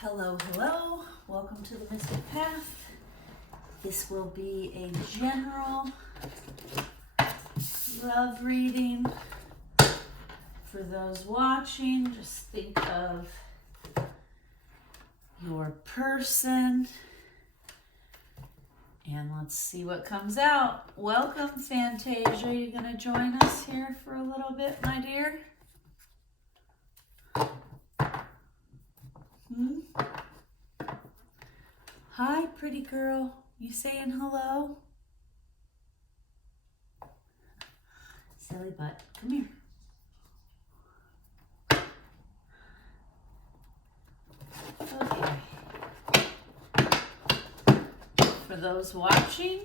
Hello, hello. Welcome to the Mystic Path. This will be a general love reading. For those watching, just think of your person. And let's see what comes out. Welcome, Fantasia. You gonna join us here for a little bit, my dear? Hi, pretty girl. You saying hello? Silly butt. Come here. Okay. For those watching,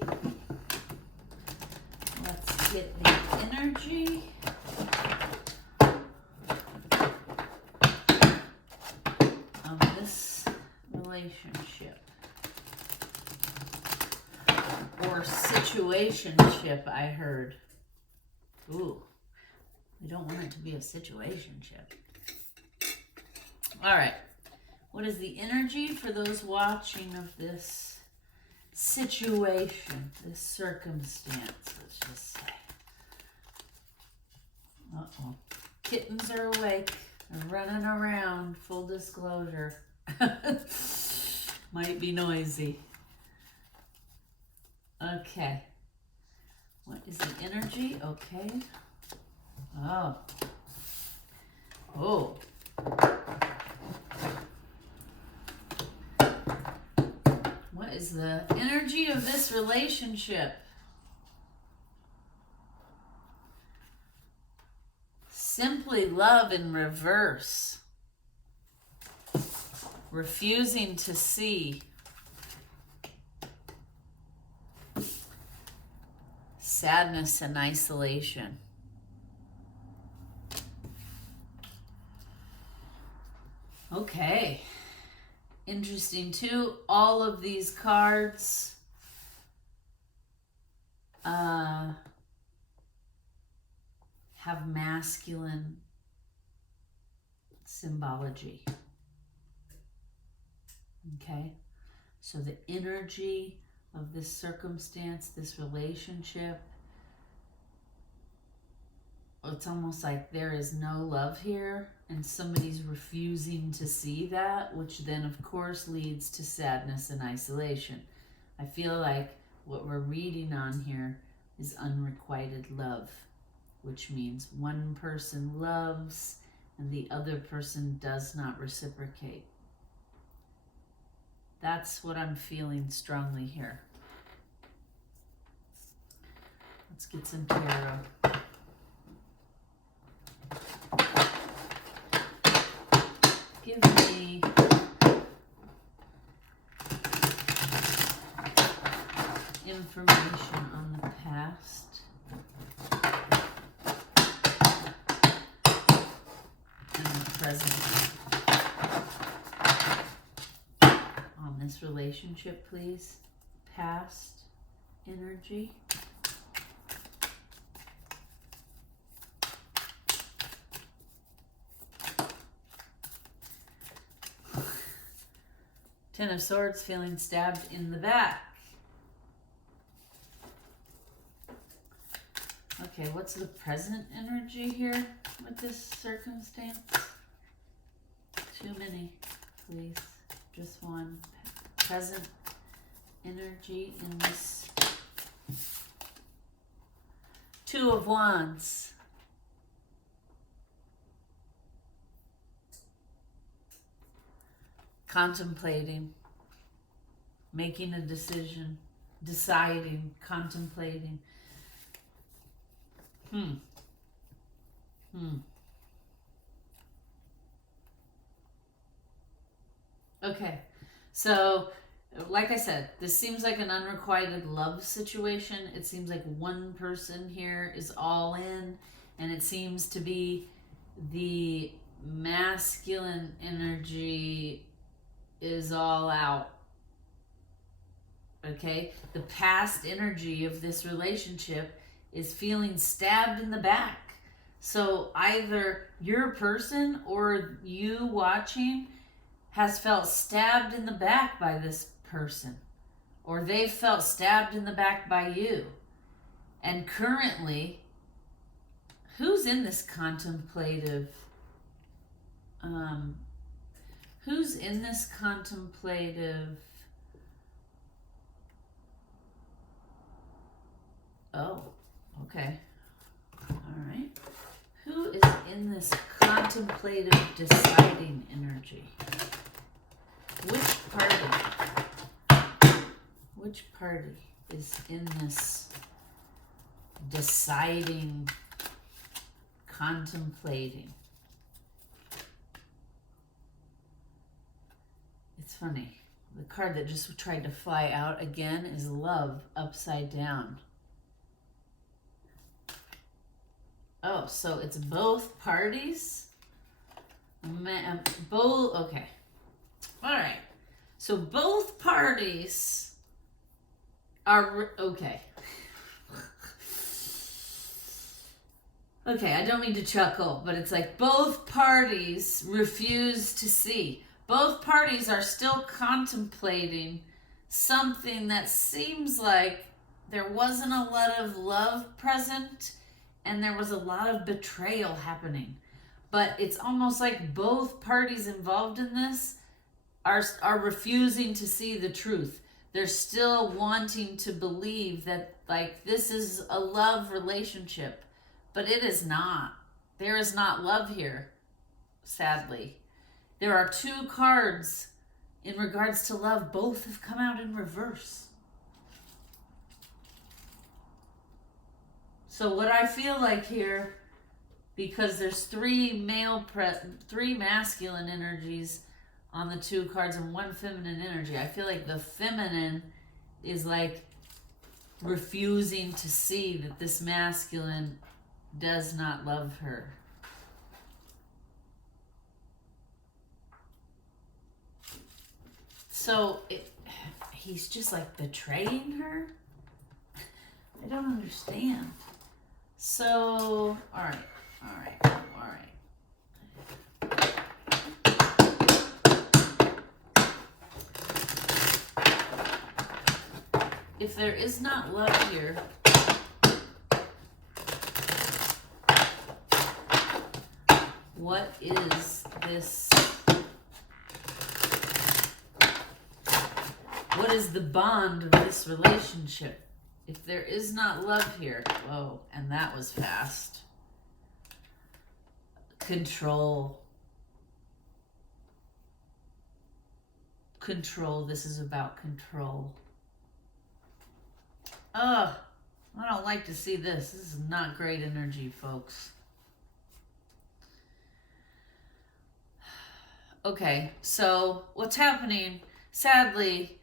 let's get the energy. Of this relationship. Or situationship, I heard. Ooh, we don't want it to be a situationship. All right. What is the energy for those watching of this situation, this circumstance, let's just say? Uh-oh. Kittens are awake. They're running around. Full disclosure. Might be noisy. Okay. What is the energy? Okay. Oh. Oh. What is the energy of this relationship? Simply love in reverse. Refusing to see. Sadness and isolation. Okay. Interesting too. All of these cards have masculine symbology. Okay. So the energy of this circumstance, this relationship, it's almost like there is no love here and somebody's refusing to see that, which then of course leads to sadness and isolation. I feel like what we're reading on here is unrequited love, which means one person loves and the other person does not reciprocate. That's what I'm feeling strongly here. Let's get some tarot. Give me information on the past and the present on this relationship, please. Past energy. Ten of Swords, feeling stabbed in the back. Okay, what's the present energy here with this circumstance? Too many, please. Just one. Present energy in this. Two of Wands. Contemplating, making a decision, deciding, contemplating. Okay, so like I said, this seems like an unrequited love situation. It seems like one person here is all in, and it seems to be the masculine energy is all out. Okay, the past energy of this relationship is feeling stabbed in the back. So either your person or you watching has felt stabbed in the back by this person, or they've felt stabbed in the back by you. And currently, who's in this contemplative, who's in this contemplative, oh, okay, all right. Who is in this contemplative deciding energy? Which party is in this deciding, contemplating? It's funny. The card that just tried to fly out again is love upside down. Oh, so it's both parties? Both, okay. All right. So both parties are, okay. Okay, I don't mean to chuckle, but it's like both parties refuse to see. Both parties are still contemplating something that seems like there wasn't a lot of love present and there was a lot of betrayal happening. But it's almost like both parties involved in this are refusing to see the truth. They're still wanting to believe that like this is a love relationship, but it is not. There is not love here, sadly. There are two cards in regards to love. Both have come out in reverse. So what I feel like here, because there's three masculine energies on the two cards and one feminine energy, I feel like the feminine is like refusing to see that this masculine does not love her. So he's just like betraying her? I don't understand. So, all right. If there is not love here, what is this? What is the bond of this relationship? If there is not love here, whoa, and that was fast. Control. Control, this is about control. Ugh, I don't like to see this. This is not great energy, folks. Okay, so what's happening, sadly,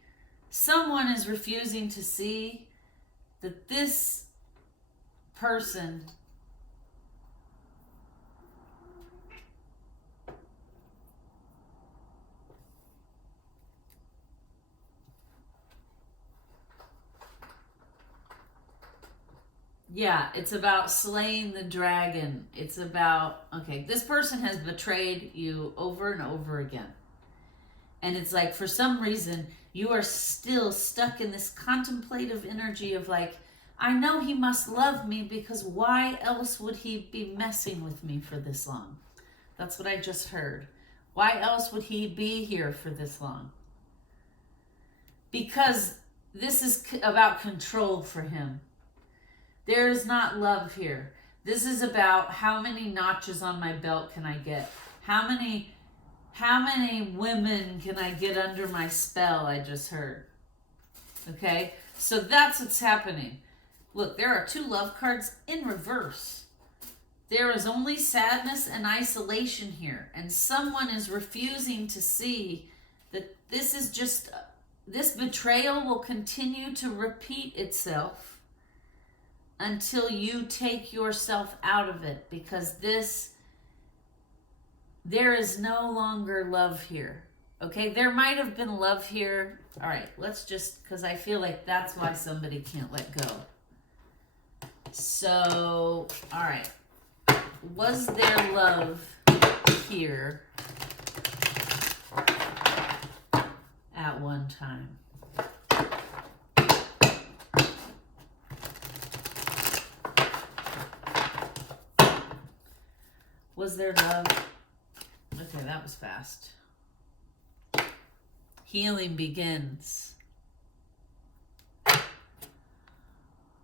someone is refusing to see that this person it's about slaying the dragon. It's about, okay, this person has betrayed you over and over again. And it's like, for some reason, you are still stuck in this contemplative energy of like, I know he must love me because why else would he be messing with me for this long? That's what I just heard. Why else would he be here for this long? Because this is about control for him. There is not love here. This is about how many notches on my belt can I get? How many women can I get under my spell? I just heard. Okay? So that's what's happening. Look, there are two love cards in reverse. There is only sadness and isolation here. And someone is refusing to see that this is just, this betrayal will continue to repeat itself until you take yourself out of it. Because there is no longer love here. Okay, there might have been love here. All right, let's just, because I feel like that's why somebody can't let go. So, all right. Was there love here? at one time. Was there love? Okay, that was fast. Healing begins.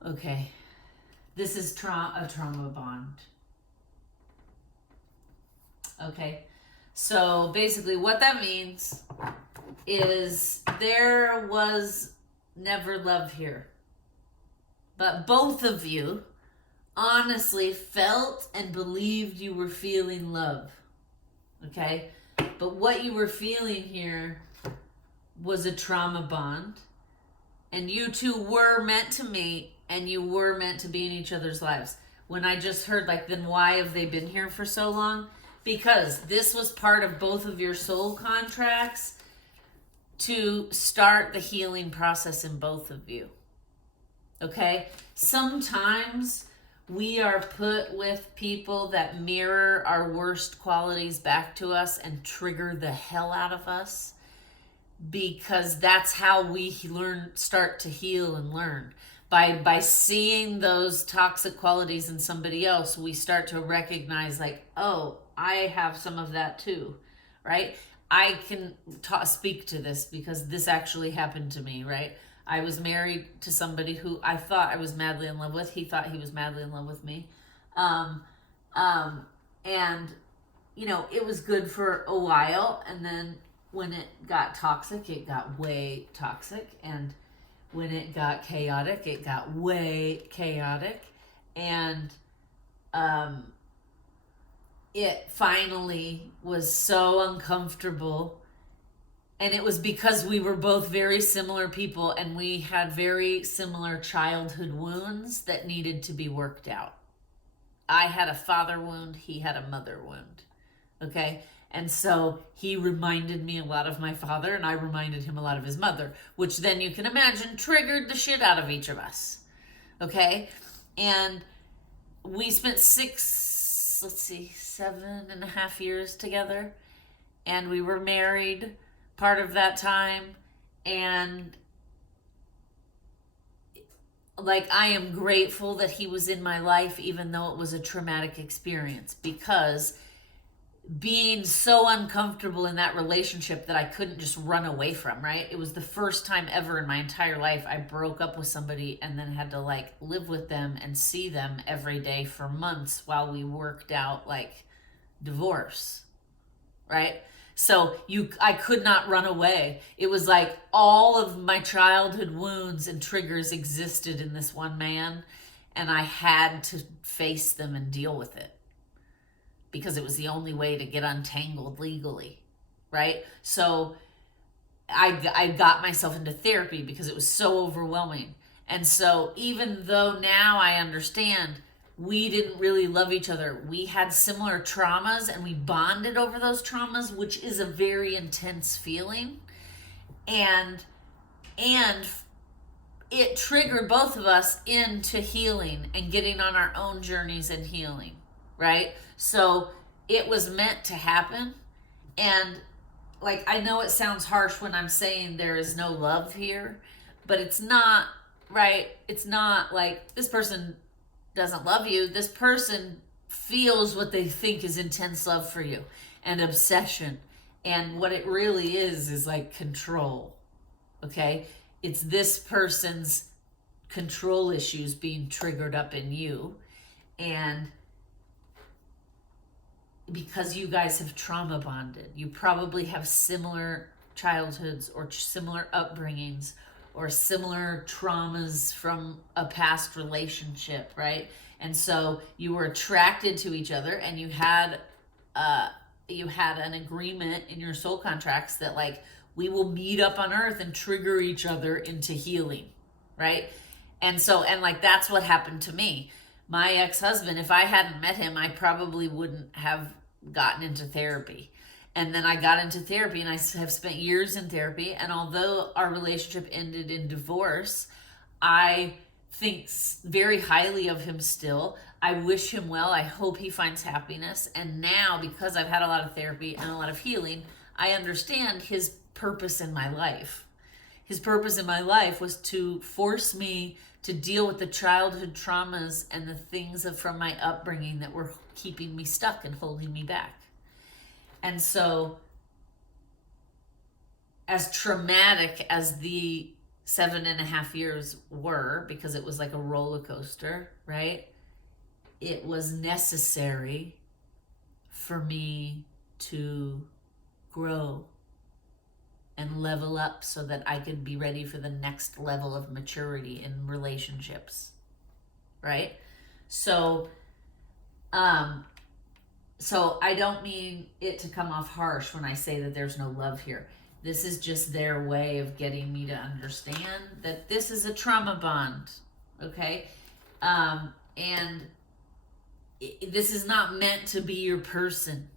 Okay, this is a trauma bond. Okay, so basically what that means is there was never love here. But both of you honestly felt and believed you were feeling love. Okay? But what you were feeling here was a trauma bond. And you two were meant to meet and you were meant to be in each other's lives. When I just heard, like, then why have they been here for so long? Because this was part of both of your soul contracts to start the healing process in both of you. Okay? Sometimes we are put with people that mirror our worst qualities back to us and trigger the hell out of us, because that's how we start to heal and learn. By seeing those toxic qualities in somebody else, we start to recognize, like, oh, I have some of that too, right? I can speak to this because this actually happened to me, right? I was married to somebody who I thought I was madly in love with. He thought he was madly in love with me. And, you know, it was good for a while. And then when it got toxic, it got way toxic. And when it got chaotic, it got way chaotic. And it finally was so uncomfortable. And it was because we were both very similar people and we had very similar childhood wounds that needed to be worked out. I had a father wound, he had a mother wound. Okay? And so he reminded me a lot of my father and I reminded him a lot of his mother, which then you can imagine triggered the shit out of each of us. Okay? And we spent 7.5 years together, and we were married part of that time. And like, I am grateful that he was in my life, even though it was a traumatic experience, because being so uncomfortable in that relationship that I couldn't just run away from, right? It was the first time ever in my entire life I broke up with somebody and then had to, like, live with them and see them every day for months while we worked out, like, divorce, right? So I could not run away. It was like all of my childhood wounds and triggers existed in this one man, and I had to face them and deal with it because it was the only way to get untangled legally, right? So I got myself into therapy because it was so overwhelming. And so even though now I understand we didn't really love each other, we had similar traumas and we bonded over those traumas, which is a very intense feeling. And it triggered both of us into healing and getting on our own journeys and healing, right? So it was meant to happen. And, like, I know it sounds harsh when I'm saying there is no love here, but it's not, right? It's not like this person doesn't love you. This person feels what they think is intense love for you and obsession. And what it really is like control. Okay? It's this person's control issues being triggered up in you. And because you guys have trauma bonded, you probably have similar childhoods or similar upbringings or similar traumas from a past relationship, right? And so you were attracted to each other, and you had an agreement in your soul contracts that, like, we will meet up on earth and trigger each other into healing, right? And so, and like, that's what happened to me. My ex-husband, if I hadn't met him, I probably wouldn't have gotten into therapy. And then I got into therapy, and I have spent years in therapy. And although our relationship ended in divorce, I think very highly of him still. I wish him well. I hope he finds happiness. And now, because I've had a lot of therapy and a lot of healing, I understand his purpose in my life. His purpose in my life was to force me to deal with the childhood traumas and the things from my upbringing that were keeping me stuck and holding me back. And so, as traumatic as the 7.5 years were, because it was like a roller coaster, right? It was necessary for me to grow and level up so that I could be ready for the next level of maturity in relationships, right? So I don't mean it to come off harsh when I say that there's no love here. This is just their way of getting me to understand that this is a trauma bond, okay? And this is not meant to be your person.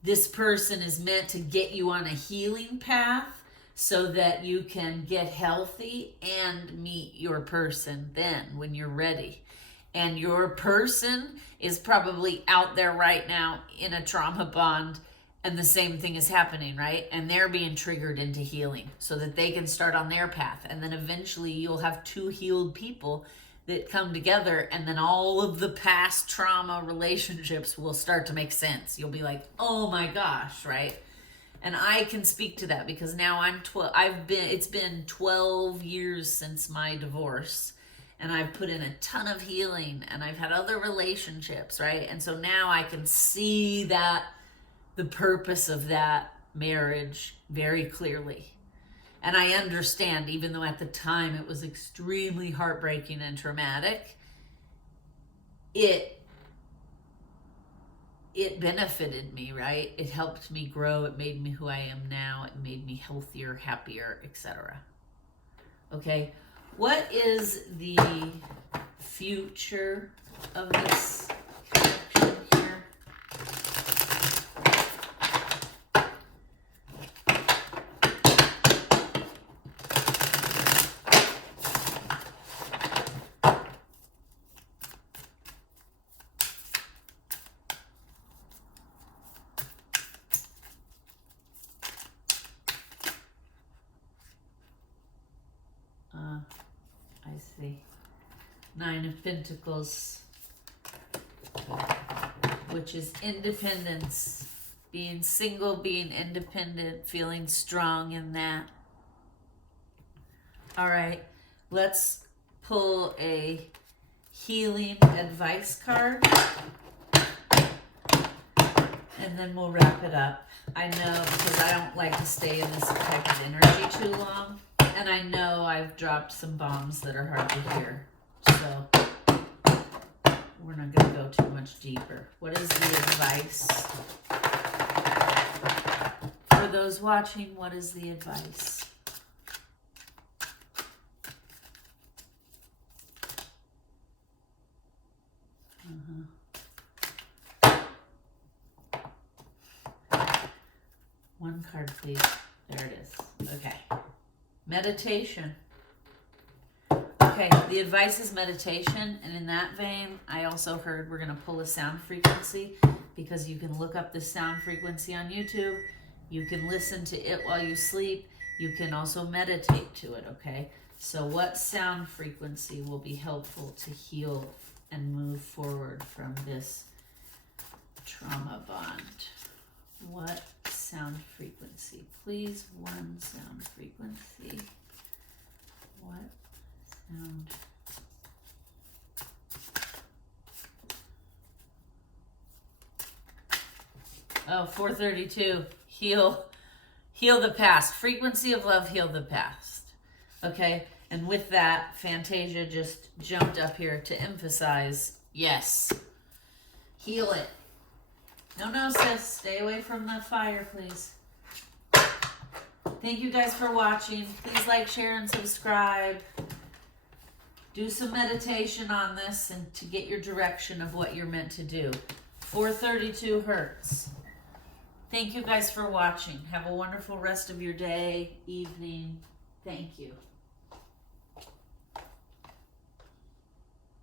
This person is meant to get you on a healing path so that you can get healthy and meet your person then when you're ready. And your person is probably out there right now in a trauma bond, and the same thing is happening, right? And they're being triggered into healing so that they can start on their path. And then eventually you'll have two healed people that come together, and then all of the past trauma relationships will start to make sense. You'll be like, oh my gosh, right? And I can speak to that because now it's been 12 years since my divorce, and I've put in a ton of healing, and I've had other relationships, right? And so now I can see that the purpose of that marriage very clearly. And I understand, even though at the time it was extremely heartbreaking and traumatic, it benefited me, right? It helped me grow. It made me who I am now. It made me healthier, happier, etc. Okay, what is the future of this connection here? I see. 9 of Pentacles, which is independence, being single, being independent, feeling strong in that. All right, let's pull a healing advice card, and then we'll wrap it up. I know, because I don't like to stay in this type of energy too long. And I know I've dropped some bombs that are hard to hear. So we're not going to go too much deeper. What is the advice? For those watching, what is the advice? One card, please. There it is. Okay. Meditation. Okay, the advice is meditation, and in that vein, I also heard we're going to pull a sound frequency, because you can look up the sound frequency on YouTube. You can listen to it while you sleep. You can also meditate to it, okay? So what sound frequency will be helpful to heal and move forward from this trauma bond? What sound frequency? Please, one sound frequency. What sound? Oh, 432. Heal the past. Frequency of love, heal the past. Okay, and with that, Fantasia just jumped up here to emphasize, yes, heal it. No, sis, stay away from the fire, please. Thank you guys for watching. Please like, share, and subscribe. Do some meditation on this and to get your direction of what you're meant to do. 432 hertz. Thank you guys for watching. Have a wonderful rest of your day, evening. Thank you.